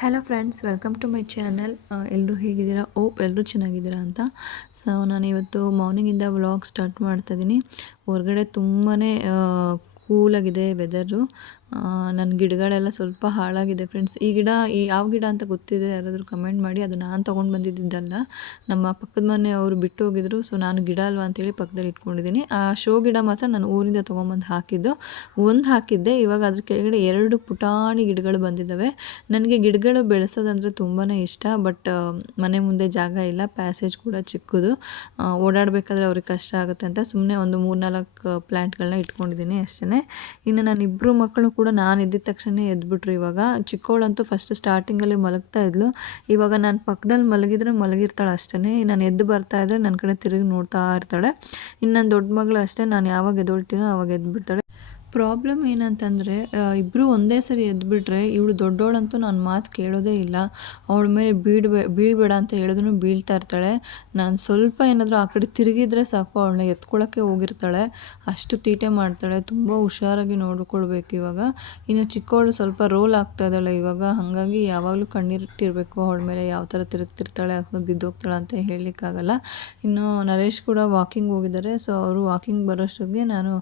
Hello friends, welcome to my channel. ಎಲ್ಲರೂ ಹೇಗಿದ್ದೀರಾ? ಎಲ್ಲರೂ ಚೆನ್ನಾಗಿದ್ದೀರಾ ಅಂತ. ಸೊ ನಾನು ಇವತ್ತು ಮಾರ್ನಿಂಗಿಂದ ವ್ಲಾಗ್ ಸ್ಟಾರ್ಟ್ ಮಾಡ್ತಾಯಿದ್ದೀನಿ. ಹೊರಗಡೆ ತುಂಬಾ ಕೂಲಾಗಿದೆ ವೆದರು. ನನ್ನ ಗಿಡಗಳೆಲ್ಲ ಸ್ವಲ್ಪ ಹಾಳಾಗಿದೆ ಫ್ರೆಂಡ್ಸ್. ಈ ಗಿಡ ಯಾವ ಗಿಡ ಅಂತ ಗೊತ್ತಿದೆ ಯಾರಾದರೂ ಕಮೆಂಟ್ ಮಾಡಿ. ಅದು ನಾನು ತೊಗೊಂಡು ಬಂದಿದ್ದಲ್ಲ, ನಮ್ಮ ಪಕ್ಕದ ಮನೆ ಅವರು ಬಿಟ್ಟು ಹೋಗಿದ್ರು. ಸೊ ನಾನು ಗಿಡ ಅಲ್ವಾ ಅಂತೇಳಿ ಪಕ್ಕದಲ್ಲಿ ಇಟ್ಕೊಂಡಿದ್ದೀನಿ. ಆ ಶೋ ಗಿಡ ಮಾತ್ರ ನಾನು ಊರಿಂದ ತೊಗೊಂಬಂದು ಹಾಕಿದ್ದು. ಒಂದು ಹಾಕಿದ್ದೆ, ಇವಾಗ ಅದ್ರ ಕೆಳಗಡೆ 2 ಪುಟಾಣಿ ಗಿಡಗಳು ಬಂದಿದ್ದಾವೆ. ನನಗೆ ಗಿಡಗಳು ಬೆಳೆಸೋದಂದರೆ ತುಂಬಾ ಇಷ್ಟ. ಬಟ್ ಮನೆ ಮುಂದೆ ಜಾಗ ಇಲ್ಲ, ಪ್ಯಾಸೇಜ್ ಕೂಡ ಚಿಕ್ಕದು. ಓಡಾಡಬೇಕಾದ್ರೆ ಅವ್ರಿಗೆ ಕಷ್ಟ ಆಗುತ್ತೆ ಅಂತ ಸುಮ್ಮನೆ ಒಂದು 3-4 ಪ್ಲ್ಯಾಂಟ್ಗಳನ್ನ ಇಟ್ಕೊಂಡಿದ್ದೀನಿ ಅಷ್ಟೇ. ಇನ್ನು ನನ್ನ ಇಬ್ಬರು ಮಕ್ಕಳು ಕೂಡ ನಾನು ಎದ್ದಿದ ತಕ್ಷಣ ಎದ್ಬಿಟ್ರು. ಇವಾಗ ಚಿಕ್ಕವಳಂತೂ ಫಸ್ಟ್ ಸ್ಟಾರ್ಟಿಂಗಲ್ಲಿ ಮಲಗ್ತಾ ಇದ್ಲು. ಇವಾಗ ನಾನು ಪಕ್ಕದಲ್ಲಿ ಮಲಗಿದ್ರೆ ಮಲಗಿರ್ತಾಳೆ ಅಷ್ಟೇ. ನಾನು ಎದ್ದು ಬರ್ತಾ ಇದ್ದರೆ ನನ್ನ ಕಡೆ ತಿರುಗಿ ನೋಡ್ತಾ ಇರ್ತಾಳೆ. ಇನ್ನು ನನ್ನ ದೊಡ್ಡ ಮಗಳು ಅಷ್ಟೇ, ನಾನು ಯಾವಾಗ ಎದ್ದೊಳ್ತೀನೋ ಆವಾಗ ಎದ್ಬಿಡ್ತಾಳೆ. ಪ್ರಾಬ್ಲಮ್ ಏನಂತಂದರೆ ಇಬ್ಬರು ಒಂದೇ ಸರಿ ಎದ್ಬಿಟ್ರೆ ಇವಳು ದೊಡ್ಡವಳಂತೂ ನನ್ನ ಮಾತು ಕೇಳೋದೇ ಇಲ್ಲ. ಅವಳ ಮೇಲೆ ಬೀಳಬೇಡ ಅಂತ ಹೇಳಿದ್ರು ಬೀಳ್ತಾ ಇರ್ತಾಳೆ. ನಾನು ಸ್ವಲ್ಪ ಏನಾದರೂ ಆ ಕಡೆ ತಿರುಗಿದ್ರೆ ಸಾಕು, ಅವಳನ್ನ ಎತ್ಕೊಳ್ಳೋಕ್ಕೆ ಹೋಗಿರ್ತಾಳೆ. ಅಷ್ಟು ತೀಟೆ ಮಾಡ್ತಾಳೆ. ತುಂಬ ಹುಷಾರಾಗಿ ನೋಡ್ಕೊಳ್ಬೇಕು ಇವಾಗ. ಇನ್ನು ಚಿಕ್ಕವಳು ಸ್ವಲ್ಪ ರೋಲ್ ಆಗ್ತಾ ಇದ್ದಾಳೆ ಇವಾಗ. ಹಾಗಾಗಿ ಯಾವಾಗಲೂ ಕಣ್ಣಿಟ್ಟಿರಬೇಕು ಅವಳ ಮೇಲೆ, ಯಾವ ಥರ ತಿರುಗ್ತಿರ್ತಾಳೆ ಅಥವಾ ಬಿದ್ದೋಗ್ತಾಳೆ ಅಂತ ಹೇಳಲಿಕ್ಕಾಗಲ್ಲ. ಇನ್ನು ನರೇಶ್ ಕೂಡ ವಾಕಿಂಗ್ ಹೋಗಿದ್ದಾರೆ. ಸೊ ಅವರು ವಾಕಿಂಗ್ ಬರೋಷ್ಟೊತ್ತಿಗೆ ನಾನು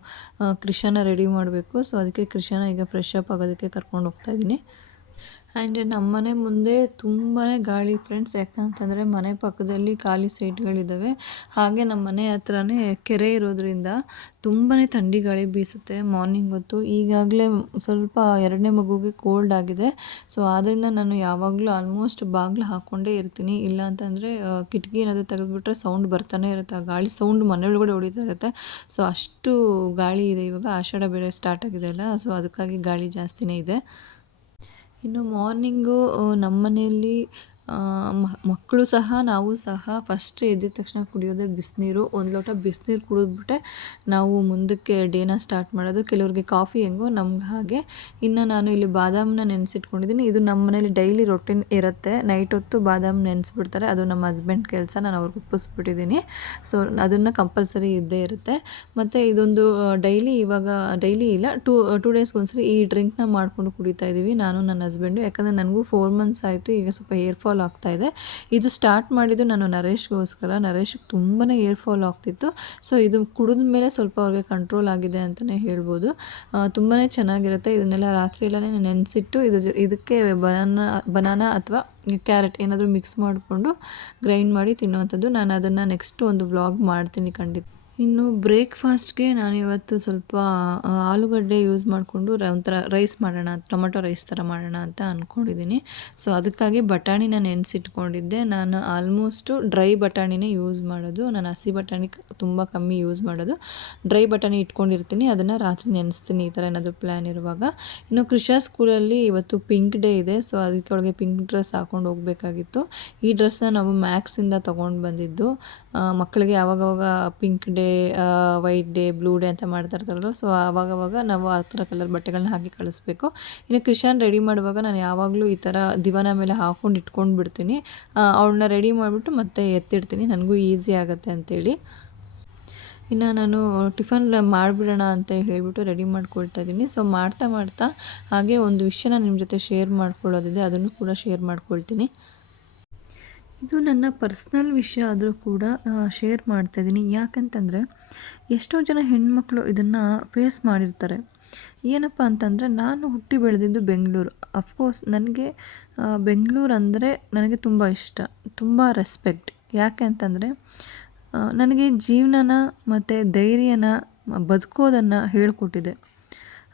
ಕ್ರಿಶಾನ ರೆಡಿ ಮಾಡಬೇಕು. ಸೊ ಅದಕ್ಕೆ ಕ್ರಿಶಾನ ಈಗ ಫ್ರೆಶ್ ಅಪ್ ಆಗೋದಕ್ಕೆ ಕರ್ಕೊಂಡು ಹೋಗ್ತಾ ಇದ್ದೀನಿ. ಆ್ಯಂಡ್ ನಮ್ಮ ಮನೆ ಮುಂದೆ ತುಂಬಾ ಗಾಳಿ ಫ್ರೆಂಡ್ಸ್. ಯಾಕಂತಂದರೆ ಮನೆ ಪಕ್ಕದಲ್ಲಿ ಖಾಲಿ ಸೈಟ್ಗಳಿದ್ದಾವೆ. ಹಾಗೆ ನಮ್ಮ ಮನೆ ಹತ್ರನೇ ಕೆರೆ ಇರೋದ್ರಿಂದ ತುಂಬಾ ಥಂಡಿ ಗಾಳಿ ಬೀಸುತ್ತೆ ಮಾರ್ನಿಂಗ್ ಹೊತ್ತು. ಈಗಾಗಲೇ ಸ್ವಲ್ಪ 2ನೇ ಮಗುಗೆ ಕೋಲ್ಡ್ ಆಗಿದೆ. ಸೊ ಆದ್ದರಿಂದ ನಾನು ಯಾವಾಗಲೂ ಆಲ್ಮೋಸ್ಟ್ ಬಾಗಿಲು ಹಾಕ್ಕೊಂಡೇ ಇರ್ತೀನಿ. ಇಲ್ಲ ಅಂತಂದರೆ ಕಿಟಕಿ ಏನಾದರೂ ತೆಗೆದುಬಿಟ್ರೆ ಸೌಂಡ್ ಬರ್ತಾನೆ ಇರುತ್ತೆ. ಆ ಗಾಳಿ ಸೌಂಡ್ ಮನೆಯೊಳಗಡೆ ಹೊಡಿತಾ ಇರುತ್ತೆ. ಸೊ ಅಷ್ಟು ಗಾಳಿ ಇದೆ. ಇವಾಗ ಆಷಾಢ ಬೇರೆ ಸ್ಟಾರ್ಟ್ ಆಗಿದೆ ಅಲ್ಲ, ಸೊ ಅದಕ್ಕಾಗಿ ಗಾಳಿ ಜಾಸ್ತಿನೇ ಇದೆ. ಇನ್ನು ಮಾರ್ನಿಂಗು ನಮ್ಮ ಮನೆಯಲ್ಲಿ ಮಕ್ಕಳು ಸಹ ನಾವು ಸಹ ಫಸ್ಟ್ ಎದ್ದಿದ ತಕ್ಷಣ ಕುಡಿಯೋದೇ ಬಿಸಿನೀರು. 1 ಲೋಟ ಬಿಸಿನೀರು ಕುಡಿದ್ಬಿಟ್ಟೆ ನಾವು ಮುಂದಕ್ಕೆ ಡೇನ ಸ್ಟಾರ್ಟ್ ಮಾಡೋದು. ಕೆಲವ್ರಿಗೆ ಕಾಫಿ ಹೆಂಗೋ ನಮ್ಗೆ ಹಾಗೆ. ಇನ್ನು ನಾನು ಇಲ್ಲಿ ಬಾದಾಮನ್ನ ನೆನೆಸಿಟ್ಕೊಂಡಿದ್ದೀನಿ. ಇದು ನಮ್ಮ ಮನೇಲಿ ಡೈಲಿ ರೊಟೀನ್ ಇರುತ್ತೆ. ನೈಟ್ ಹೊತ್ತು ಬಾದಾಮ್ ನೆನೆಸ್ಬಿಡ್ತಾರೆ. ಅದು ನಮ್ಮ ಹಸ್ಬೆಂಡ್ ಕೆಲಸ, ನಾನು ಅವ್ರಿಗೆ ಒಪ್ಪಿಸ್ಬಿಟ್ಟಿದ್ದೀನಿ. ಸೊ ಅದನ್ನು ಕಂಪಲ್ಸರಿ ಇದ್ದೇ ಇರುತ್ತೆ. ಮತ್ತು ಇದೊಂದು ಡೈಲಿ ಇಲ್ಲ, 2 ಡೇಸ್ಗೆ ಒಂದ್ಸರಿ ಈ ಡ್ರಿಂಕ್ನ ಮಾಡಿಕೊಂಡು ಕುಡಿತಾ ಇದ್ದೀವಿ ನಾನು ನನ್ನ ಹಸ್ಬೆಂಡು. ಯಾಕಂದರೆ ನನಗೂ 4 ಮಂತ್ಸ್ ಆಯಿತು. ಈಗ ಸ್ವಲ್ಪ ಏರ್ ಫಾಲ್ ಆಗ್ತಾಯಿದೆ. ಇದು ಸ್ಟಾರ್ಟ್ ಮಾಡಿದ್ದು ನಾನು ನರೇಶ್ಗೋಸ್ಕರ. ನರೇಶ್ಗೆ ತುಂಬಾ ಏರ್ ಫಾಲ್ ಆಗ್ತಿತ್ತು. ಸೊ ಇದು ಕುಡಿದ ಮೇಲೆ ಸ್ವಲ್ಪ ಅವ್ರಿಗೆ ಕಂಟ್ರೋಲ್ ಆಗಿದೆ ಅಂತಲೇ ಹೇಳ್ಬೋದು. ತುಂಬಾ ಚೆನ್ನಾಗಿರುತ್ತೆ. ಇದನ್ನೆಲ್ಲ ರಾತ್ರಿ ಎಲ್ಲನೇ ನೆನೆಸಿಟ್ಟು ಇದಕ್ಕೆ ಬನಾನಾ ಅಥವಾ ಕ್ಯಾರೆಟ್ ಏನಾದರೂ ಮಿಕ್ಸ್ ಮಾಡಿಕೊಂಡು ಗ್ರೈಂಡ್ ಮಾಡಿ ತಿನ್ನುವಂಥದ್ದು. ನಾನು ಅದನ್ನು ನೆಕ್ಸ್ಟ್ ಒಂದು ವ್ಲಾಗ್ ಮಾಡ್ತೀನಿ ಖಂಡಿತ. ಇನ್ನು ಬ್ರೇಕ್ಫಾಸ್ಟ್ಗೆ ನಾನಿವತ್ತು ಸ್ವಲ್ಪ ಆಲೂಗಡ್ಡೆ ಯೂಸ್ ಮಾಡಿಕೊಂಡು ಒಂಥರ ರೈಸ್ ಮಾಡೋಣ, ಟೊಮೆಟೊ ರೈಸ್ ಥರ ಮಾಡೋಣ ಅಂತ ಅಂದ್ಕೊಂಡಿದ್ದೀನಿ. ಸೊ ಅದಕ್ಕಾಗಿ ಬಟಾಣಿನ ನೆನೆಸಿಟ್ಕೊಂಡಿದ್ದೆ. ನಾನು ಆಲ್ಮೋಸ್ಟು ಡ್ರೈ ಬಟಾಣಿನೇ ಯೂಸ್ ಮಾಡೋದು. ನಾನು ಹಸಿ ಬಟಾಣಿ ತುಂಬ ಕಮ್ಮಿ ಯೂಸ್ ಮಾಡೋದು. ಡ್ರೈ ಬಟಾಣಿ ಇಟ್ಕೊಂಡಿರ್ತೀನಿ, ಅದನ್ನು ರಾತ್ರಿ ನೆನೆಸ್ತೀನಿ ಈ ಥರ ಏನಾದರೂ ಪ್ಲ್ಯಾನ್ ಇರುವಾಗ. ಇನ್ನು ಕ್ರಿಶಾ ಸ್ಕೂಲಲ್ಲಿ ಇವತ್ತು ಪಿಂಕ್ ಡೇ ಇದೆ. ಸೊ ಅದಕ್ಕೆ ಅವಳಿಗೆ ಪಿಂಕ್ ಡ್ರೆಸ್ ಹಾಕ್ಕೊಂಡು ಹೋಗಬೇಕಾಗಿತ್ತು. ಈ ಡ್ರೆಸ್ನ ನಾವು ಮ್ಯಾಕ್ಸಿಂದ ತೊಗೊಂಡು ಬಂದಿದ್ದು. ಮಕ್ಕಳಿಗೆ ಆವಾಗವಾಗ pink day, white day, blue day ಅಂತ ಮಾಡ್ತಾ ಇರ್ತಾರಲ್ಲ, ಸೊ ಆವಾಗವಾಗ ನಾವು ಆ ಥರ ಕಲರ್ ಬಟ್ಟೆಗಳನ್ನ ಹಾಕಿ ಕಳಿಸ್ಬೇಕು. ಇನ್ನು ಕ್ರಿಶಾನ್ ರೆಡಿ ಮಾಡುವಾಗ ನಾನು ಯಾವಾಗಲೂ ಈ ಥರ ದಿವಾನ ಮೇಲೆ ಹಾಕ್ಕೊಂಡು ಇಟ್ಕೊಂಡು ಬಿಡ್ತೀನಿ. ಅವಳನ್ನ ರೆಡಿ ಮಾಡಿಬಿಟ್ಟು ಮತ್ತೆ ಎತ್ತಿಡ್ತೀನಿ, ನನಗೂ ಈಸಿ ಆಗುತ್ತೆ ಅಂತೇಳಿ. ಇನ್ನು ನಾನು ಟಿಫನ್ ಮಾಡಿಬಿಡೋಣ ಅಂತ ಹೇಳಿಬಿಟ್ಟು ರೆಡಿ ಮಾಡ್ಕೊಳ್ತಾ ಇದ್ದೀನಿ. ಸೊ ಮಾಡ್ತಾ ಹಾಗೆ ಒಂದು ವಿಷಯನ ನಿಮ್ಮ ಜೊತೆ ಶೇರ್ ಮಾಡ್ಕೊಳ್ಳೋದಿದೆ, ಅದನ್ನು ಕೂಡ ಶೇರ್ ಮಾಡ್ಕೊಳ್ತೀನಿ. ಇದು ನನ್ನ ಪರ್ಸ್ನಲ್ ವಿಷಯ ಆದರೂ ಕೂಡ ಶೇರ್ ಮಾಡ್ತಾಯಿದ್ದೀನಿ. ಯಾಕಂತಂದರೆ ಎಷ್ಟೋ ಜನ ಹೆಣ್ಮಕ್ಳು ಇದನ್ನು ಫೇಸ್ ಮಾಡಿರ್ತಾರೆ. ಏನಪ್ಪ ಅಂತಂದರೆ, ನಾನು ಹುಟ್ಟಿ ಬೆಳೆದಿದ್ದು ಬೆಂಗಳೂರು. ಅಫ್ಕೋರ್ಸ್ ನನಗೆ ಬೆಂಗಳೂರು ಅಂದರೆ ನನಗೆ ತುಂಬ ಇಷ್ಟ, ತುಂಬ ರೆಸ್ಪೆಕ್ಟ್. ಯಾಕೆ ಅಂತಂದರೆ ನನಗೆ ಜೀವನನ ಮತ್ತು ಧೈರ್ಯನ ಬದುಕೋದನ್ನು ಹೇಳಿಕೊಟ್ಟಿದೆ.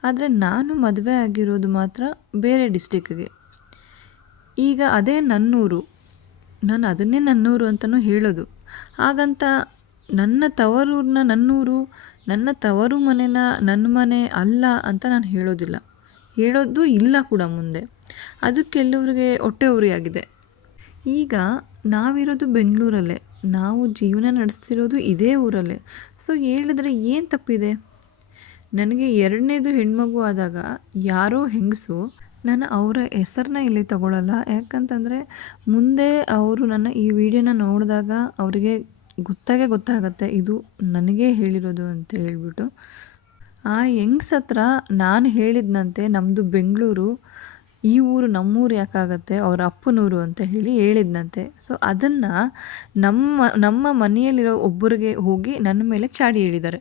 ಆದರೆ ನಾನು ಮದುವೆ ಆಗಿರೋದು ಮಾತ್ರ ಬೇರೆ ಡಿಸ್ಟಿಕ್ಕಿಗೆ. ಈಗ ಅದೇ ನನ್ನೂರು, ನಾನು ಅದನ್ನೇ ನನ್ನೂರು ಅಂತಲೂ ಹೇಳೋದು. ಹಾಗಂತ ನನ್ನ ತವರೂರನ್ನ ನನ್ನೂರು, ನನ್ನ ತವರು ಮನೆನ ನನ್ನ ಮನೆ ಅಲ್ಲ ಅಂತ ನಾನು ಹೇಳೋದು ಇಲ್ಲ ಕೂಡ ಮುಂದೆ. ಅದು ಕೆಲವ್ರಿಗೆ ಹೊಟ್ಟೆ ಉರಿಯಾಗಿದೆ. ಈಗ ನಾವಿರೋದು ಬೆಂಗಳೂರಲ್ಲೇ, ನಾವು ಜೀವನ ನಡೆಸ್ತಿರೋದು ಇದೇ ಊರಲ್ಲೇ. ಸೊ ಹೇಳಿದ್ರೆ ಏನು ತಪ್ಪಿದೆ? ನನಗೆ 2ನೇದು ಹೆಣ್ಮಗು ಆದಾಗ ಯಾರೋ ಹೆಂಗಸು, ನಾನು ಅವರ ಹೆಸರನ್ನ ಇಲ್ಲಿ ತಗೊಳ್ಳಲ್ಲ. ಯಾಕಂತಂದರೆ ಮುಂದೆ ಅವರು ನನ್ನ ಈ ವಿಡಿಯೋನ ನೋಡಿದಾಗ ಅವರಿಗೆ ಗೊತ್ತಾಗತ್ತೆ ಇದು ನನಗೇ ಹೇಳಿರೋದು ಅಂತ ಹೇಳ್ಬಿಟ್ಟು. ಆ ಹೆಂಗ್ಸ್ ಹತ್ರ ನಾನು ಹೇಳಿದಂತೆ ನಮ್ಮದು ಬೆಂಗಳೂರು, ಈ ಊರು ನಮ್ಮೂರು ಯಾಕಾಗತ್ತೆ, ಅವ್ರ ಅಪ್ಪನೂರು ಅಂತ ಹೇಳಿ ಹೇಳಿದ್ನಂತೆ. ಸೊ ಅದನ್ನು ನಮ್ಮ ಮನೆಯಲ್ಲಿರೋ ಒಬ್ಬರಿಗೆ ಹೋಗಿ ನನ್ನ ಮೇಲೆ ಚಾಡಿ ಹೇಳಿದ್ದಾರೆ.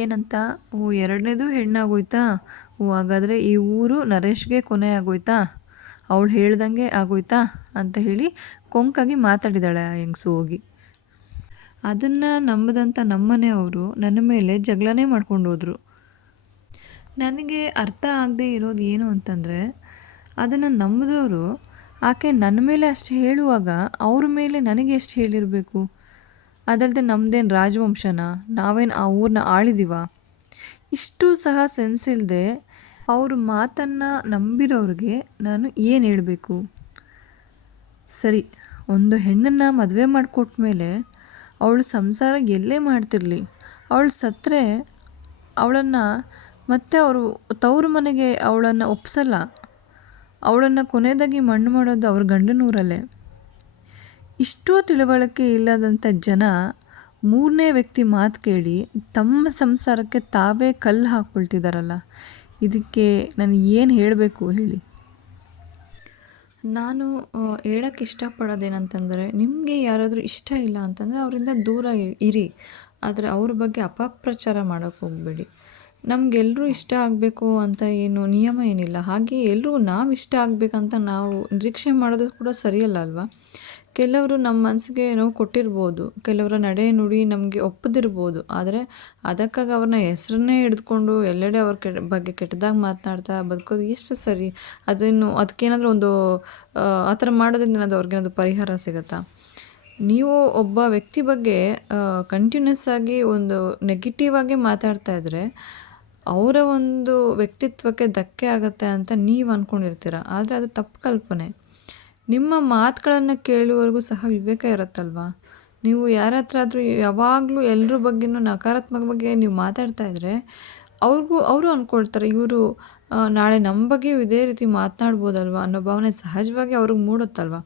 ಏನಂತ, ಓ ಎರಡನೇದು ಹೆಣ್ಣಾಗೋಯ್ತಾ, ಓ ಹಾಗಾದರೆ ಈ ಊರು ನರೇಶ್ಗೆ ಕೊನೆ ಆಗೋಯ್ತಾ, ಅವಳು ಹೇಳ್ದಂಗೆ ಆಗೋಯ್ತಾ ಅಂತ ಹೇಳಿ ಕೊಂಕಾಗಿ ಮಾತಾಡಿದಾಳೆ ಆ ಹೆಂಗಸು ಹೋಗಿ. ಅದನ್ನು ನಂಬದಂಥ ನಮ್ಮನೆಯವರು ನನ್ನ ಮೇಲೆ ಜಗಳನೇ ಮಾಡ್ಕೊಂಡು ಹೋದರು. ನನಗೆ ಅರ್ಥ ಆಗದೆ ಇರೋದು ಏನು ಅಂತಂದರೆ, ಅದನ್ನು ನಂಬಿದವರು ಆಕೆ ನನ್ನ ಮೇಲೆ ಅಷ್ಟು ಹೇಳುವಾಗ ಅವ್ರ ಮೇಲೆ ನನಗೆ ಎಷ್ಟು ಹೇಳಿರಬೇಕು. ಅದಲ್ಲದೆ ನಮ್ಮದೇನು ರಾಜವಂಶನ, ನಾವೇನು ಆ ಊರನ್ನ ಆಳಿದೀವ? ಇಷ್ಟು ಸಹ ಸೆನ್ಸ್ ಇಲ್ಲದೆ ಅವ್ರ ಮಾತನ್ನು ನಂಬಿರೋರಿಗೆ ನಾನು ಏನು ಹೇಳಬೇಕು? ಸರಿ, ಒಂದು ಹೆಣ್ಣನ್ನು ಮದುವೆ ಮಾಡಿಕೊಟ್ಮೇಲೆ ಅವಳು ಸಂಸಾರ ಎಲ್ಲೇ ಮಾಡ್ತಿರಲಿ, ಅವಳು ಸತ್ತರೆ ಅವಳನ್ನು ಮತ್ತೆ ಅವರು ತವರು ಮನೆಗೆ ಅವಳನ್ನು ಒಪ್ಸಲ್ಲ. ಅವಳನ್ನು ಕೊನೆಯದಾಗಿ ಮಣ್ಣು ಮಾಡೋದು ಅವ್ರ ಗಂಡನೂರಲ್ಲೇ. ಇಷ್ಟೂ ತಿಳುವಳಿಕೆ ಇಲ್ಲದಂಥ ಜನ ಮೂರನೇ ವ್ಯಕ್ತಿ ಮಾತು ಕೇಳಿ ತಮ್ಮ ಸಂಸಾರಕ್ಕೆ ತಾವೇ ಕಲ್ಲು ಹಾಕ್ಕೊಳ್ತಿದ್ದಾರಲ್ಲ, ಇದಕ್ಕೆ ನಾನು ಏನು ಹೇಳಬೇಕು ಹೇಳಿ? ನಾನು ಹೇಳೋಕ್ಕೆ ಇಷ್ಟಪಡೋದೇನಂತಂದರೆ, ನಿಮಗೆ ಯಾರಾದರೂ ಇಷ್ಟ ಇಲ್ಲ ಅಂತಂದರೆ ಅವರಿಂದ ದೂರ ಇರಿ, ಆದರೆ ಅವ್ರ ಬಗ್ಗೆ ಅಪಪ್ರಚಾರ ಮಾಡೋಕ್ಕೆ ಹೋಗಬೇಡಿ. ನಮಗೆಲ್ಲರೂ ಇಷ್ಟ ಆಗಬೇಕು ಅಂತ ಏನು ನಿಯಮ ಏನಿಲ್ಲ. ಹಾಗೆ ಎಲ್ರಿಗೂ ನಾವು ಇಷ್ಟ ಆಗಬೇಕಂತ ನಾವು ನಿರೀಕ್ಷೆ ಮಾಡೋದು ಕೂಡ ಸರಿಯಲ್ಲ ಅಲ್ವಾ? ಕೆಲವರು ನಮ್ಮ ಮನಸ್ಸಿಗೆ ನೋವು ಕೊಟ್ಟಿರ್ಬೋದು, ಕೆಲವರ ನಡೆ ನುಡಿ ನಮಗೆ ಒಪ್ಪದಿರ್ಬೋದು. ಆದರೆ ಅದಕ್ಕಾಗಿ ಅವ್ರನ್ನ ಹೆಸರನ್ನೇ ಹಿಡಿದುಕೊಂಡು ಎಲ್ಲೆಡೆ ಅವ್ರ ಬಗ್ಗೆ ಕೆಟ್ಟದಾಗಿ ಮಾತನಾಡ್ತಾ ಬದುಕೋದು ಎಷ್ಟು ಸರಿ? ಅದಕ್ಕೇನಾದರೂ ಒಂದು ಆ ಥರ ಮಾಡೋದ್ರಿಂದ ಏನಾದರೂ ಅವ್ರಿಗೇನಾದರೂ ಪರಿಹಾರ ಸಿಗುತ್ತಾ? ನೀವು ಒಬ್ಬ ವ್ಯಕ್ತಿ ಬಗ್ಗೆ ಕಂಟಿನ್ಯೂಸ್ ಆಗಿ ಒಂದು ನೆಗೆಟಿವ್ ಆಗಿ ಮಾತಾಡ್ತಾ ಇದ್ದರೆ ಅವರ ಒಂದು ವ್ಯಕ್ತಿತ್ವಕ್ಕೆ ಧಕ್ಕೆ ಆಗುತ್ತೆ ಅಂತ ನೀವು ಅಂದ್ಕೊಂಡಿರ್ತೀರ. ಆದರೆ ಅದು ತಪ್ಪು ಕಲ್ಪನೆ. ನಿಮ್ಮ ಮಾತುಗಳನ್ನು ಕೇಳುವವರೆಗೂ ಸಹ ವಿವೇಕ ಇರುತ್ತಲ್ವ? ನೀವು ಯಾರ ಹತ್ರ ಆದರೂ ಯಾವಾಗಲೂ ಎಲ್ಲರ ಬಗ್ಗೆನೂ ನಕಾರಾತ್ಮಕ ಬಗ್ಗೆ ನೀವು ಮಾತಾಡ್ತಾ ಇದ್ದರೆ ಅವರು ಅಂದ್ಕೊಳ್ತಾರೆ, ಇವರು ನಾಳೆ ನಮ್ಮ ಬಗ್ಗೆಯೂ ಇದೇ ರೀತಿ ಮಾತನಾಡ್ಬೋದಲ್ವ ಅನ್ನೋ ಭಾವನೆ ಸಹಜವಾಗಿ ಅವ್ರಿಗೆ ಮೂಡುತ್ತಲ್ವ.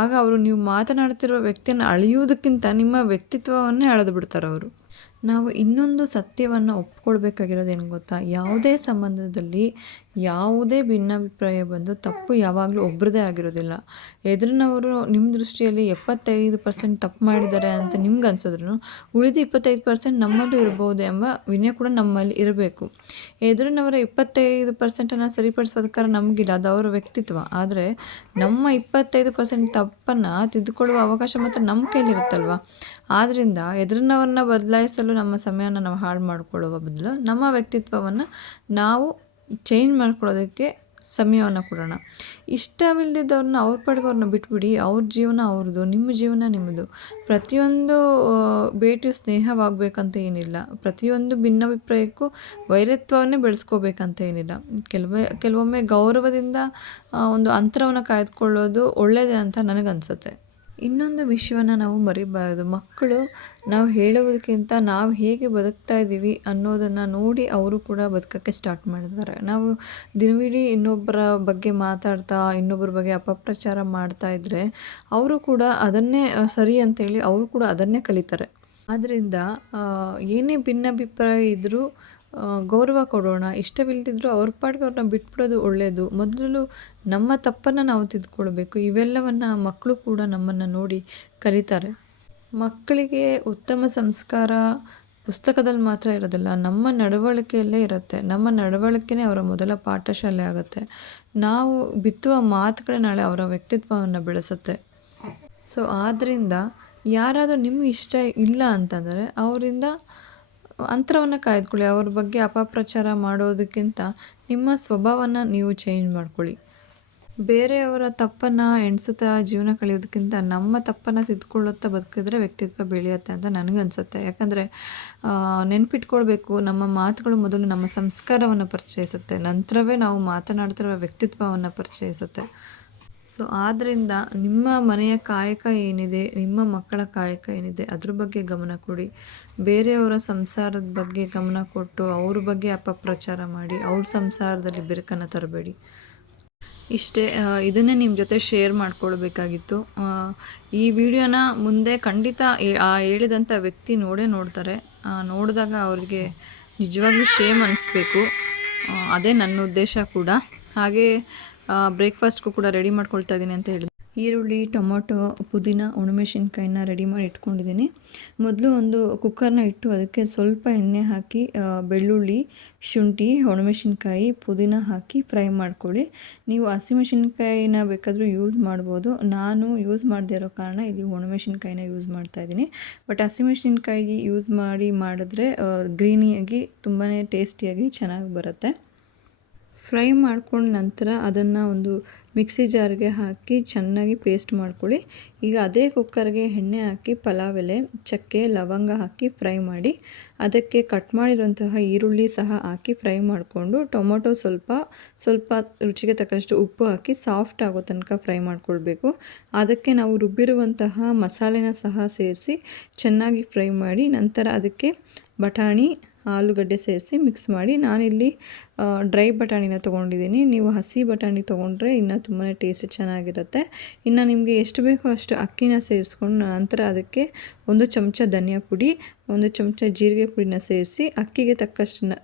ಆಗ ಅವರು ನೀವು ಮಾತನಾಡ್ತಿರುವ ವ್ಯಕ್ತಿಯನ್ನು ಅಳೆಯುವುದಕ್ಕಿಂತ ನಿಮ್ಮ ವ್ಯಕ್ತಿತ್ವವನ್ನೇ ಅಳೆದು ಬಿಡ್ತಾರೆ ಅವರು. ನಾವು ಇನ್ನೊಂದು ಸತ್ಯವನ್ನು ಒಪ್ಕೊಳ್ಬೇಕಾಗಿರೋದೇನು ಗೊತ್ತಾ? ಯಾವುದೇ ಸಂಬಂಧದಲ್ಲಿ ಯಾವುದೇ ಭಿನ್ನಾಭಿಪ್ರಾಯ ಬಂದು ತಪ್ಪು ಯಾವಾಗಲೂ ಒಬ್ಬರದೇ ಆಗಿರೋದಿಲ್ಲ. ಎದುರಿನವರು ನಿಮ್ಮ ದೃಷ್ಟಿಯಲ್ಲಿ 75% ತಪ್ಪು ಮಾಡಿದ್ದಾರೆ ಅಂತ ನಿಮ್ಗೆ ಅನ್ಸಿದ್ರು ಉಳಿದ 25% ನಮ್ಮಲ್ಲೂ ಇರ್ಬೋದು ಎಂಬ ವಿನಯ ಕೂಡ ನಮ್ಮಲ್ಲಿ ಇರಬೇಕು. ಎದುರಿನವರ 25%ನ್ನು ಸರಿಪಡಿಸೋದಕ್ಕಾರ ನಮಗಿಲ್ಲ, ಅದು ಅವರ ವ್ಯಕ್ತಿತ್ವ. ಆದರೆ ನಮ್ಮ 25% ತಪ್ಪನ್ನು ತಿದ್ದುಕೊಳ್ಳುವ ಅವಕಾಶ ಮಾತ್ರ ನಮ್ಮ ಕೈಲಿರುತ್ತಲ್ವ. ಆದ್ದರಿಂದ ಎದುರಿನವ್ರನ್ನ ಬದಲಾಯಿಸಲು ನಮ್ಮ ಸಮಯನ ನಾವು ಹಾಳು ಮಾಡಿಕೊಳ್ಳುವ ಬದಲು ನಮ್ಮ ವ್ಯಕ್ತಿತ್ವವನ್ನು ನಾವು ಚೇಂಜ್ ಮಾಡ್ಕೊಳ್ಳೋದಕ್ಕೆ ಸಮಯವನ್ನು ಕೊಡೋಣ. ಇಷ್ಟವಿಲ್ಲದಿದ್ದವ್ರನ್ನ ಅವ್ರ ಪಾಡಿಗೆ ಅವ್ರನ್ನ ಬಿಟ್ಬಿಡಿ. ಅವ್ರ ಜೀವನ ಅವ್ರದ್ದು, ನಿಮ್ಮ ಜೀವನ ನಿಮ್ಮದು. ಪ್ರತಿಯೊಂದು ಭೇಟಿಯು ಸ್ನೇಹವಾಗಬೇಕಂತ ಏನಿಲ್ಲ. ಪ್ರತಿಯೊಂದು ಭಿನ್ನಾಭಿಪ್ರಾಯಕ್ಕೂ ವೈರತ್ವವನ್ನೇ ಬೆಳೆಸ್ಕೋಬೇಕಂತ ಏನಿಲ್ಲ. ಕೆಲವೊಮ್ಮೆ ಗೌರವದಿಂದ ಒಂದು ಅಂತರವನ್ನು ಕಾಯ್ದುಕೊಳ್ಳೋದು ಒಳ್ಳೆಯದೇ ಅಂತ ನನಗನ್ಸುತ್ತೆ. ಇನ್ನೊಂದು ವಿಷಯವನ್ನು ನಾವು ಮರಿಬಾರದು. ಮಕ್ಕಳು ನಾವು ಹೇಳುವುದಕ್ಕಿಂತ ನಾವು ಹೇಗೆ ಬದುಕ್ತಾ ಇದ್ದೀವಿ ಅನ್ನೋದನ್ನು ನೋಡಿ ಅವರು ಕೂಡ ಬದುಕೋಕ್ಕೆ ಸ್ಟಾರ್ಟ್ ಮಾಡಿದ್ದಾರೆ. ನಾವು ದಿನವಿಡೀ ಇನ್ನೊಬ್ಬರ ಬಗ್ಗೆ ಮಾತಾಡ್ತಾ ಇನ್ನೊಬ್ಬರ ಬಗ್ಗೆ ಅಪಪ್ರಚಾರ ಮಾಡ್ತಾ ಇದ್ದರೆ ಅವರು ಕೂಡ ಅದನ್ನೇ ಸರಿ ಅಂತೇಳಿ ಅವರು ಕೂಡ ಅದನ್ನೇ ಕಲಿತಾರೆ. ಆದ್ದರಿಂದ ಏನೇ ಭಿನ್ನಾಭಿಪ್ರಾಯ ಇದ್ದರೂ ಗೌರವ ಕೊಡೋಣ. ಇಷ್ಟವಿಲ್ಲದಿದ್ದರೂ ಅವ್ರ ಪಾಡಿಗೆ ಅವ್ರನ್ನ ಬಿಟ್ಬಿಡೋದು ಒಳ್ಳೆಯದು. ಮೊದಲು ನಮ್ಮ ತಪ್ಪನ್ನು ನಾವು ತಿದ್ದುಕೊಳ್ಬೇಕು. ಇವೆಲ್ಲವನ್ನು ಮಕ್ಕಳು ಕೂಡ ನಮ್ಮನ್ನು ನೋಡಿ ಕಲಿತಾರೆ. ಮಕ್ಕಳಿಗೆ ಉತ್ತಮ ಸಂಸ್ಕಾರ ಪುಸ್ತಕದಲ್ಲಿ ಮಾತ್ರ ಇರೋದಿಲ್ಲ, ನಮ್ಮ ನಡವಳಿಕೆಯಲ್ಲೇ ಇರುತ್ತೆ. ನಮ್ಮ ನಡವಳಿಕೆನೇ ಅವರ ಮೊದಲ ಪಾಠಶಾಲೆ ಆಗುತ್ತೆ. ನಾವು ಬಿತ್ತುವ ಮಾತುಗಳೇ ನಾಳೆ ಅವರ ವ್ಯಕ್ತಿತ್ವವನ್ನು ಬೆಳೆಸುತ್ತೆ. ಸೊ ಆದ್ದರಿಂದ ಯಾರಾದರೂ ನಿಮ್ಗೆ ಇಷ್ಟ ಇಲ್ಲ ಅಂತಂದರೆ ಅವರಿಂದ ಅಂತರವನ್ನು ಕಾಯ್ದುಕೊಳ್ಳಿ. ಅವ್ರ ಬಗ್ಗೆ ಅಪಪ್ರಚಾರ ಮಾಡೋದಕ್ಕಿಂತ ನಿಮ್ಮ ಸ್ವಭಾವನ ನೀವು ಚೇಂಜ್ ಮಾಡ್ಕೊಳ್ಳಿ. ಬೇರೆಯವರ ತಪ್ಪನ್ನು ಎಣಿಸುತ್ತಾ ಜೀವನ ಕಳೆಯೋದಕ್ಕಿಂತ ನಮ್ಮ ತಪ್ಪನ್ನು ತಿದ್ದುಕೊಳ್ಳುತ್ತಾ ಬದುಕಿದ್ರೆ ವ್ಯಕ್ತಿತ್ವ ಬೆಳೆಯುತ್ತೆ ಅಂತ ನನಗನ್ಸುತ್ತೆ. ಯಾಕಂದರೆ ನೆನ್ಪಿಟ್ಕೊಳ್ಬೇಕು, ನಮ್ಮ ಮಾತುಗಳು ಮೊದಲು ನಮ್ಮ ಸಂಸ್ಕಾರವನ್ನು ಪರಿಚಯಿಸುತ್ತೆ, ನಂತರವೇ ನಾವು ಮಾತನಾಡ್ತಿರುವ ವ್ಯಕ್ತಿತ್ವವನ್ನು ಪರಿಚಯಿಸುತ್ತೆ. ಸೊ ಆದ್ದರಿಂದ ನಿಮ್ಮ ಮನೆಯ ಕಾಯಕ ಏನಿದೆ, ನಿಮ್ಮ ಮಕ್ಕಳ ಕಾಯಕ ಏನಿದೆ ಅದ್ರ ಬಗ್ಗೆ ಗಮನ ಕೊಡಿ. ಬೇರೆಯವರ ಸಂಸಾರದ ಬಗ್ಗೆ ಗಮನ ಕೊಟ್ಟು ಅವ್ರ ಬಗ್ಗೆ ಅಪಪ್ರಚಾರ ಮಾಡಿ ಅವ್ರ ಸಂಸಾರದಲ್ಲಿ ಬಿರುಕನ್ನು ತರಬೇಡಿ. ಇಷ್ಟೇ, ಇದನ್ನೇ ನಿಮ್ಮ ಜೊತೆ ಶೇರ್ ಮಾಡ್ಕೊಳ್ಬೇಕಾಗಿತ್ತು. ಈ ವಿಡಿಯೋನ ಮುಂದೆ ಖಂಡಿತ ಆ ಹೇಳಿದಂಥ ವ್ಯಕ್ತಿ ನೋಡ್ತಾರೆ. ನೋಡಿದಾಗ ಅವರಿಗೆ ನಿಜವಾಗ್ಲೂ ಶೇಮ್ ಅನಿಸ್ಬೇಕು. ಅದೇ ನನ್ನ ಉದ್ದೇಶ ಕೂಡ. ಹಾಗೆ ಬ್ರೇಕ್ಫಾಸ್ಟ್ಗೂ ಕೂಡ ರೆಡಿ ಮಾಡ್ಕೊಳ್ತಾ ಇದ್ದೀನಿ ಅಂತ ಹೇಳಿದೆ. ಈರುಳ್ಳಿ, ಟೊಮೊಟೊ, ಪುದೀನ, ಒಣಮೆಣಸಿನ್ಕಾಯಿನ ರೆಡಿ ಮಾಡಿ ಇಟ್ಕೊಂಡಿದ್ದೀನಿ. ಮೊದಲು ಒಂದು ಕುಕ್ಕರ್ನ ಇಟ್ಟು ಅದಕ್ಕೆ ಸ್ವಲ್ಪ ಎಣ್ಣೆ ಹಾಕಿ ಬೆಳ್ಳುಳ್ಳಿ, ಶುಂಠಿ, ಒಣಮೆಣಸಿನ್ಕಾಯಿ, ಪುದೀನ ಹಾಕಿ ಫ್ರೈ ಮಾಡ್ಕೊಳ್ಳಿ. ನೀವು ಹಸಿಮೆಣಸಿನ್ಕಾಯಿನ ಬೇಕಾದರೂ ಯೂಸ್ ಮಾಡ್ಬೋದು. ನಾನು ಯೂಸ್ ಮಾಡದೇ ಇರೋ ಕಾರಣ ಇಲ್ಲಿ ಒಣಮೆಣಸಿನ್ಕಾಯಿನ ಯೂಸ್ ಮಾಡ್ತಾಯಿದ್ದೀನಿ. ಬಟ್ ಹಸಿಮೆಣಸಿನ್ಕಾಯಿ ಯೂಸ್ ಮಾಡಿದ್ರೆ ಗ್ರೀನಿಯಾಗಿ ತುಂಬಾ ಟೇಸ್ಟಿಯಾಗಿ ಚೆನ್ನಾಗಿ ಬರುತ್ತೆ. ಫ್ರೈ ಮಾಡ್ಕೊಂಡ ನಂತರ ಅದನ್ನು ಒಂದು ಮಿಕ್ಸಿ ಜಾರ್ಗೆ ಹಾಕಿ ಚೆನ್ನಾಗಿ ಪೇಸ್ಟ್ ಮಾಡ್ಕೊಳ್ಳಿ. ಈಗ ಅದೇ ಕುಕ್ಕರ್ಗೆ ಎಣ್ಣೆ ಹಾಕಿ ಪಲಾವ್ ಎಲೆ, ಚಕ್ಕೆ, ಲವಂಗ ಹಾಕಿ ಫ್ರೈ ಮಾಡಿ ಅದಕ್ಕೆ ಕಟ್ ಮಾಡಿರುವಂತಹ ಈರುಳ್ಳಿ ಸಹ ಹಾಕಿ ಫ್ರೈ ಮಾಡಿಕೊಂಡು ಟೊಮೊಟೊ ಸ್ವಲ್ಪ ರುಚಿಗೆ ತಕ್ಕಷ್ಟು ಉಪ್ಪು ಹಾಕಿ ಸಾಫ್ಟ್ ಆಗೋ ತನಕ ಫ್ರೈ ಮಾಡ್ಕೊಳ್ಬೇಕು. ಅದಕ್ಕೆ ನಾವು ರುಬ್ಬಿರುವಂತಹ ಮಸಾಲೆನ ಸಹ ಸೇರಿಸಿ ಚೆನ್ನಾಗಿ ಫ್ರೈ ಮಾಡಿ ನಂತರ ಅದಕ್ಕೆ ಬಟಾಣಿ, ಆಲೂಗಡ್ಡೆ ಸೇರಿಸಿ ಮಿಕ್ಸ್ ಮಾಡಿ. ನಾನಿಲ್ಲಿ ಡ್ರೈ ಬಟಾಣಿನ ತೊಗೊಂಡಿದ್ದೀನಿ. ನೀವು ಹಸಿ ಬಟಾಣಿ ತೊಗೊಂಡ್ರೆ ಇನ್ನೂ ತುಂಬಾ ಟೇಸ್ಟ್ ಚೆನ್ನಾಗಿರುತ್ತೆ. ಇನ್ನು ನಿಮಗೆ ಎಷ್ಟು ಬೇಕೋ ಅಷ್ಟು ಅಕ್ಕಿನ ಸೇರಿಸ್ಕೊಂಡು ನಂತರ ಅದಕ್ಕೆ 1 ಚಮಚ ಧನಿಯಾ ಪುಡಿ, 1 ಚಮಚ ಜೀರಿಗೆ ಪುಡಿನ ಸೇರಿಸಿ ಅಕ್ಕಿಗೆ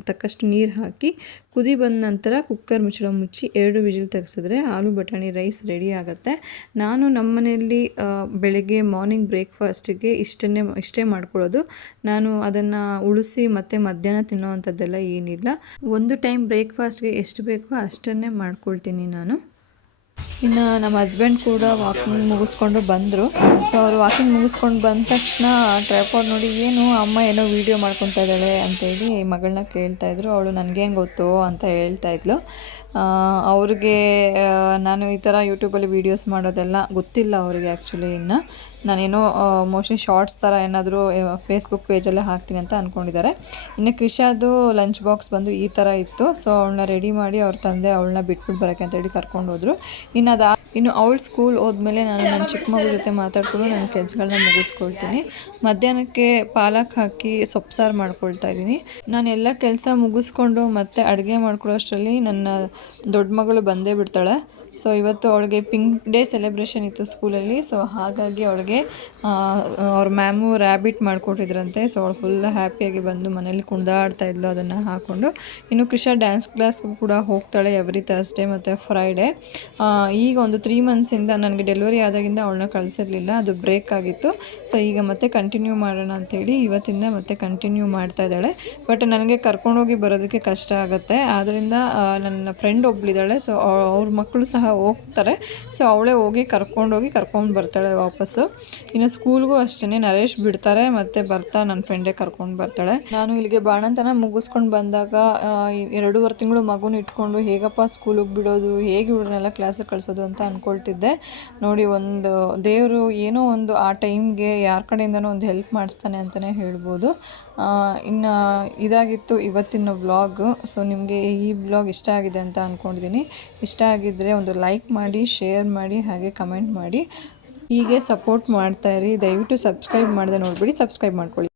ತಕ್ಕಷ್ಟು ನೀರು ಹಾಕಿ ಕುದಿ ಬಂದ ನಂತರ ಕುಕ್ಕರ್ ಮುಚ್ಚಳ ಮುಚ್ಚಿ 2 ವಿಜಿಲ್ ತೆಗೆಸಿದ್ರೆ ಆಲೂ ಬಟಾಣಿ ರೈಸ್ ರೆಡಿ ಆಗುತ್ತೆ. ನಾನು ನಮ್ಮ ಮನೆಯಲ್ಲಿ ಬೆಳಗ್ಗೆ ಮಾರ್ನಿಂಗ್ ಬ್ರೇಕ್ಫಾಸ್ಟಿಗೆ ಇಷ್ಟೇ ಮಾಡ್ಕೊಳ್ಳೋದು. ನಾನು ಅದನ್ನು ಉಳಿಸಿ ಮತ್ತು ಮಧ್ಯಾಹ್ನ ತಿನ್ನೋವಂಥದ್ದೆಲ್ಲ ಏನಿಲ್ಲ. ಒಂದು ಟೈಮ್ ಬ್ರೇಕ್ಫಾಸ್ಟ್ಗೆ ಎಷ್ಟು ಬೇಕೋ ಅಷ್ಟನ್ನೇ ಮಾಡ್ಕೊಳ್ತೀನಿ ನಾನು. ಇನ್ನು ನಮ್ಮ ಹಸ್ಬೆಂಡ್ ಕೂಡ ವಾಕಿಂಗ್ ಮುಗಿಸ್ಕೊಂಡು ಬಂದರು. ಸೊ ಅವರು ವಾಕಿಂಗ್ ಮುಗಿಸ್ಕೊಂಡು ಬಂದ ತಕ್ಷಣ ಟ್ರೈಪಾಡ್ ನೋಡಿ ಏನು ಅಮ್ಮ ಏನೋ ವೀಡಿಯೋ ಮಾಡ್ಕೊತಾ ಇದ್ದಾಳೆ ಅಂತೇಳಿ ಮಗಳನ್ನ ಕೇಳ್ತಾಯಿದ್ರು. ಅವಳು ನನಗೇನು ಗೊತ್ತು ಅಂತ ಹೇಳ್ತಾಯಿದ್ಲು. ಅವ್ರಿಗೆ ನಾನು ಈ ಥರ ಯೂಟ್ಯೂಬಲ್ಲಿ ವೀಡಿಯೋಸ್ ಮಾಡೋದೆಲ್ಲ ಗೊತ್ತಿಲ್ಲ ಅವರಿಗೆ. ಆ್ಯಕ್ಚುಲಿ ಇನ್ನು ನಾನೇನೋ ಮೋಸ್ಟ್ಲಿ ಶಾರ್ಟ್ಸ್ ಥರ ಏನಾದರೂ ಫೇಸ್ಬುಕ್ ಪೇಜಲ್ಲೇ ಹಾಕ್ತೀನಿ ಅಂತ ಅಂದ್ಕೊಂಡಿದ್ದಾರೆ. ಇನ್ನು ಕ್ರಿಷಾದು ಲಂಚ್ ಬಾಕ್ಸ್ ಬಂದು ಈ ಥರ ಇತ್ತು. ಸೊ ಅವಳನ್ನ ರೆಡಿ ಮಾಡಿ ಅವ್ರ ತಂದೆ ಅವಳನ್ನ ಬಿಟ್ಬಿಟ್ಟು ಬರೋಕ್ಕೆ ಅಂತೇಳಿ ಕರ್ಕೊಂಡು ಹೋದರು. ಇನ್ನು ಅವಳು ಸ್ಕೂಲ್ ಹೋದ್ಮೇಲೆ ನಾನು ನನ್ನ ಚಿಕ್ಕ ಮಗು ಜೊತೆ ಮಾತಾಡ್ಕೊಂಡು ನನ್ನ ಕೆಲಸಗಳನ್ನ ಮುಗಿಸ್ಕೊಳ್ತೀನಿ. ಮಧ್ಯಾಹ್ನಕ್ಕೆ ಪಾಲಕ್ ಹಾಕಿ ಸೊಪ್ಪು ಸಾರು ಮಾಡ್ಕೊಳ್ತಾ ಇದ್ದೀನಿ. ನಾನು ಎಲ್ಲ ಕೆಲಸ ಮುಗಿಸ್ಕೊಂಡು ಮತ್ತೆ ಅಡುಗೆ ಮಾಡ್ಕೊಳ್ಳೋ ಅಷ್ಟರಲ್ಲಿ ನನ್ನ ದೊಡ್ಡ ಮಗಳು ಬಂದೇ ಬಿಡ್ತಾಳೆ. ಸೊ ಇವತ್ತು ಅವಳಿಗೆ ಪಿಂಕ್ ಡೇ ಸೆಲೆಬ್ರೇಷನ್ ಇತ್ತು ಸ್ಕೂಲಲ್ಲಿ. ಸೊ ಹಾಗಾಗಿ ಅವಳಿಗೆ ಅವ್ರ ಮ್ಯಾಮು ರ್ಯಾಬಿಟ್ ಮಾಡಿಕೊಟ್ಟಿದ್ರಂತೆ. ಸೊ ಅವಳು ಫುಲ್ ಹ್ಯಾಪಿಯಾಗಿ ಬಂದು ಮನೇಲಿ ಕುಣಿದಾಡ್ತಾ ಇದ್ಲು ಅದನ್ನು ಹಾಕ್ಕೊಂಡು. ಇನ್ನು ಕ್ರಿಷಾ ಡ್ಯಾನ್ಸ್ ಕ್ಲಾಸ್ಗೂ ಕೂಡ ಹೋಗ್ತಾಳೆ ಎವ್ರಿ ಥರ್ಸ್ಡೇ ಮತ್ತು ಫ್ರೈಡೇ. ಈಗ ಒಂದು 3 ಮಂತ್ಸಿಂದ ನನಗೆ ಡೆಲಿವರಿ ಆದಾಗಿಂದ ಅವಳನ್ನ ಕಳಿಸಿರಲಿಲ್ಲ, ಅದು ಬ್ರೇಕ್ ಆಗಿತ್ತು. ಸೊ ಈಗ ಮತ್ತೆ ಕಂಟಿನ್ಯೂ ಮಾಡೋಣ ಅಂಥೇಳಿ ಇವತ್ತಿಂದ ಮತ್ತೆ ಕಂಟಿನ್ಯೂ ಮಾಡ್ತಾ ಇದ್ದಾಳೆ. ಬಟ್ ನನಗೆ ಕರ್ಕೊಂಡೋಗಿ ಬರೋದಕ್ಕೆ ಕಷ್ಟ ಆಗುತ್ತೆ. ಆದ್ದರಿಂದ ನನ್ನ ಫ್ರೆಂಡ್ ಒಬ್ಬಳಿದ್ದಾಳೆ. ಸೊ ಅವ್ರ ಮಕ್ಕಳು ಸಹ ಹೋಗ್ತಾರೆ. ಸೊ ಅವಳೇ ಹೋಗಿ ಕರ್ಕೊಂಡು ಬರ್ತಾಳೆ ವಾಪಸ್ಸು. ಇನ್ನು ಸ್ಕೂಲ್ಗೂ ಅಷ್ಟೇ ನರೇಶ್ ಬಿಡ್ತಾರೆ ಮತ್ತು ಬರ್ತಾ ನನ್ನ ಫ್ರೆಂಡೇ ಕರ್ಕೊಂಡು ಬರ್ತಾಳೆ. ನಾನು ಇಲ್ಲಿಗೆ ಬಾಣಂತನ ಮುಗಿಸ್ಕೊಂಡು ಬಂದಾಗ 2.5 ತಿಂಗಳು ಮಗುನ ಇಟ್ಕೊಂಡು ಹೇಗಪ್ಪ ಸ್ಕೂಲಿಗೆ ಬಿಡೋದು, ಹೇಗೆ ಇವ್ರನ್ನೆಲ್ಲ ಕ್ಲಾಸಿಗೆ ಕಳಿಸೋದು ಅಂತ ಅಂದ್ಕೊಳ್ತಿದ್ದೆ. ನೋಡಿ, ಒಂದು ದೇವರು ಏನೋ ಒಂದು ಆ ಟೈಮ್ಗೆ ಯಾರ ಕಡೆಯಿಂದನೋ ಒಂದು ಹೆಲ್ಪ್ ಮಾಡಿಸ್ತಾನೆ ಅಂತಲೇ ಹೇಳ್ಬೋದು. ಇನ್ನು ಇದಾಗಿತ್ತು ಇವತ್ತಿನ ವ್ಲಾಗ್. ಸೊ ನಿಮಗೆ ಈ ವ್ಲಾಗ್ ಇಷ್ಟ ಆಗಿದೆ ಅಂತ ಅಂದ್ಕೊಂಡಿದ್ದೀನಿ. ಇಷ್ಟ ಆಗಿದ್ದರೆ ಒಂದು ಲೈಕ್ ಮಾಡಿ, ಶೇರ್ ಮಾಡಿ, ಹಾಗೆ ಕಮೆಂಟ್ ಮಾಡಿ. ಹೀಗೆ ಸಪೋರ್ಟ್ ಮಾಡ್ತಾಯಿರಿ. ದಯವಿಟ್ಟು ಸಬ್ಸ್ಕ್ರೈಬ್ ಮಾಡದೆ ನೋಡಿಬಿಡಿ, ಸಬ್ಸ್ಕ್ರೈಬ್ ಮಾಡ್ಕೊಳ್ಳಿ.